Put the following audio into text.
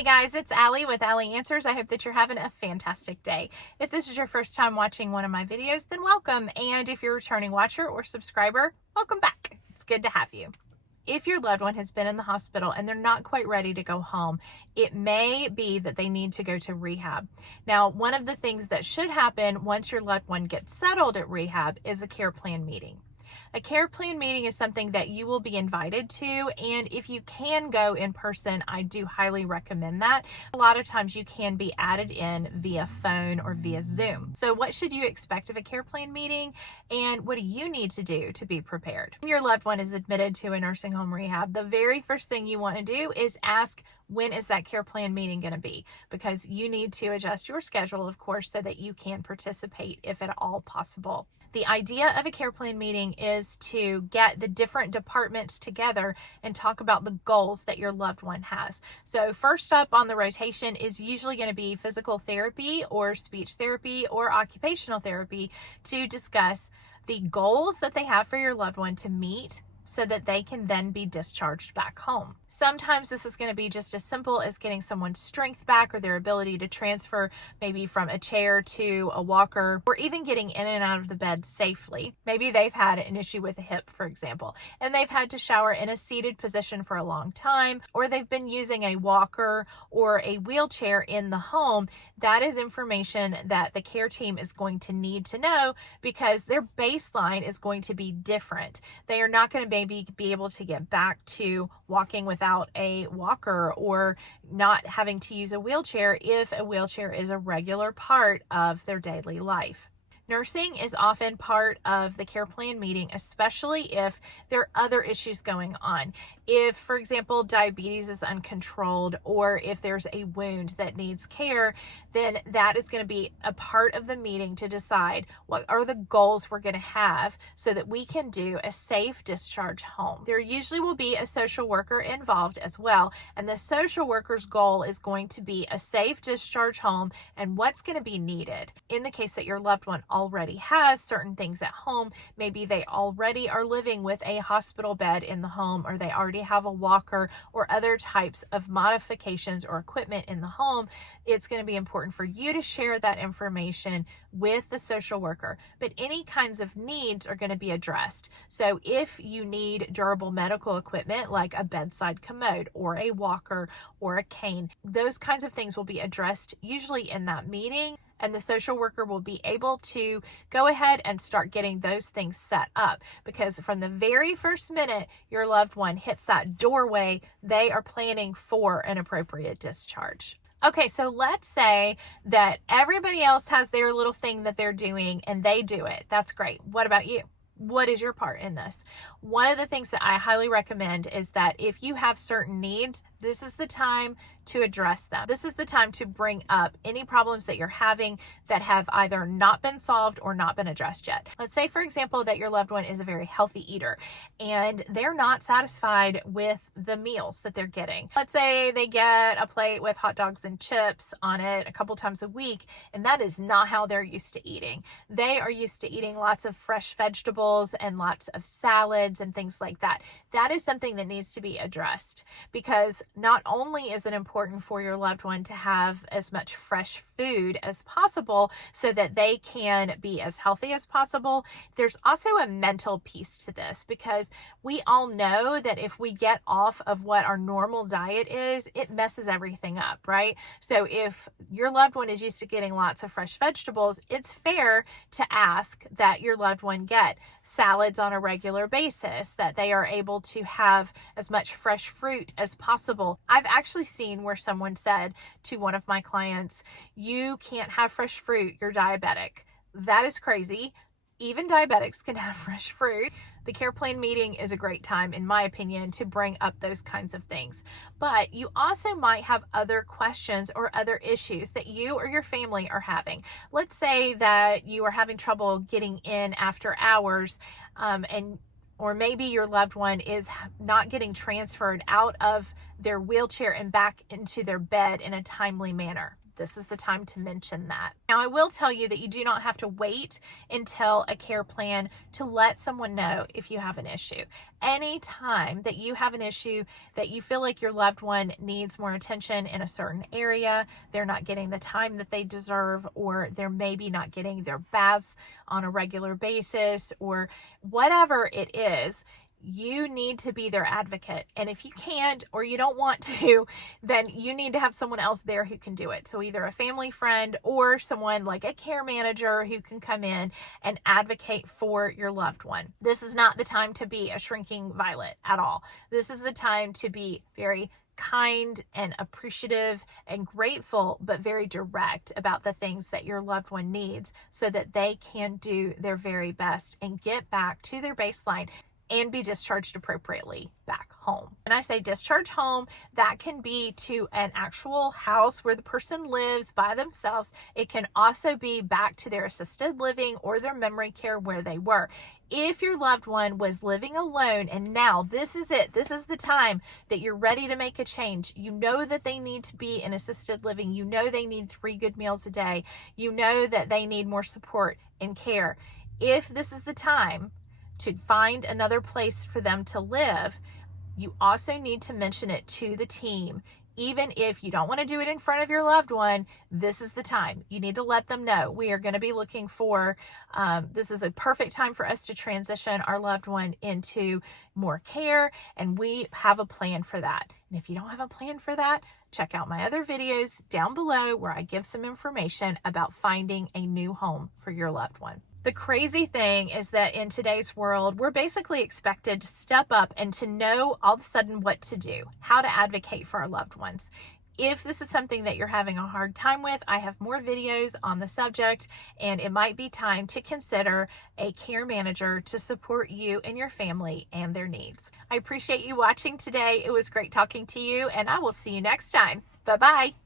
Hey guys, it's Allie with AliAnswers. I hope that you're having a fantastic day. If this is your first time watching one of my videos, then welcome. And if you're a returning watcher or subscriber, welcome back. It's good to have you. If your loved one has been in the hospital and they're not quite ready to go home, it may be that they need to go to rehab. Now, one of the things that should happen once your loved one gets settled at rehab is a care plan meeting. A care plan meeting is something that you will be invited to, and if you can go in person, I do highly recommend that. A lot of times you can be added in via phone or via Zoom. So what should you expect of a care plan meeting, and what do you need to do to be prepared? When your loved one is admitted to a nursing home rehab, the very first thing you want to do is ask, when is that care plan meeting going to be? Because you need to adjust your schedule, of course, so that you can participate if at all possible. The idea of a care plan meeting is to get the different departments together and talk about the goals that your loved one has. So first up on the rotation is usually going to be physical therapy or speech therapy or occupational therapy to discuss the goals that they have for your loved one to meet so that they can then be discharged back home. Sometimes this is going to be just as simple as getting someone's strength back or their ability to transfer maybe from a chair to a walker, or even getting in and out of the bed safely. Maybe they've had an issue with a hip, for example, and they've had to shower in a seated position for a long time, or they've been using a walker or a wheelchair in the home. That is information that the care team is going to need to know because their baseline is going to be different. They are not going to maybe be able to get back to walking without a walker or not having to use a wheelchair if a wheelchair is a regular part of their daily life. Nursing is often part of the care plan meeting, especially if there are other issues going on. If, for example, diabetes is uncontrolled, or if there's a wound that needs care, then that is going to be a part of the meeting to decide what are the goals we're going to have so that we can do a safe discharge home. There usually will be a social worker involved as well, and the social worker's goal is going to be a safe discharge home and what's going to be needed. In the case that your loved one already has certain things at home, maybe they already are living with a hospital bed in the home, or they already have a walker or other types of modifications or equipment in the home, it's going to be important for you to share that information with the social worker. But any kinds of needs are going to be addressed. So if you need durable medical equipment like a bedside commode or a walker or a cane, those kinds of things will be addressed usually in that meeting, and the social worker will be able to go ahead and start getting those things set up, because from the very first minute your loved one hits that doorway, they are planning for an appropriate discharge. Okay, so let's say that everybody else has their little thing that they're doing and they do it. That's great. What about you? What is your part in this? One of the things that I highly recommend is that if you have certain needs, this is the time to address them. This is the time to bring up any problems that you're having that have either not been solved or not been addressed yet. Let's say, for example, that your loved one is a very healthy eater and they're not satisfied with the meals that they're getting. Let's say they get a plate with hot dogs and chips on it a couple times a week, and that is not how they're used to eating. They are used to eating lots of fresh vegetables and lots of salads and things like that. That is something that needs to be addressed, because not only is it important for your loved one to have as much fresh food as possible so that they can be as healthy as possible, there's also a mental piece to this, because we all know that if we get off of what our normal diet is, it messes everything up, right? So if your loved one is used to getting lots of fresh vegetables, it's fair to ask that your loved one get salads on a regular basis, that they are able to have as much fresh fruit as possible. I've actually seen where someone said to one of my clients, "You can't have fresh fruit, you're diabetic." That is crazy. Even diabetics can have fresh fruit. The care plan meeting is a great time, in my opinion, to bring up those kinds of things. But you also might have other questions or other issues that you or your family are having. Let's say that you are having trouble getting in after hours, or maybe your loved one is not getting transferred out of their wheelchair and back into their bed in a timely manner. this is the time to mention that. Now, I will tell you that you do not have to wait until a care plan to let someone know if you have an issue. Anytime that you have an issue that you feel like your loved one needs more attention in a certain area, they're not getting the time that they deserve, or they're maybe not getting their baths on a regular basis, or whatever it is, you need to be their advocate. And if you can't, or you don't want to, then you need to have someone else there who can do it. So either a family friend or someone like a care manager who can come in and advocate for your loved one. This is not the time to be a shrinking violet at all. This is the time to be very kind and appreciative and grateful, but very direct about the things that your loved one needs so that they can do their very best and get back to their baseline and be discharged appropriately back home. When I say discharge home, that can be to an actual house where the person lives by themselves. It can also be back to their assisted living or their memory care where they were. If your loved one was living alone and now this is it, this is the time that you're ready to make a change. You know that they need to be in assisted living. You know they need 3 good meals a day. You know that they need more support and care. If this is the time to find another place for them to live, you also need to mention it to the team. Even if you don't want to do it in front of your loved one, this is the time. You need to let them know. We are going to be looking for, this is a perfect time for us to transition our loved one into more care, and we have a plan for that. And if you don't have a plan for that, check out my other videos down below where I give some information about finding a new home for your loved one. The crazy thing is that in today's world, we're basically expected to step up and to know all of a sudden what to do, how to advocate for our loved ones. If this is something that you're having a hard time with, I have more videos on the subject, and it might be time to consider a care manager to support you and your family and their needs. I appreciate you watching today. It was great talking to you, and I will see you next time. Bye-bye.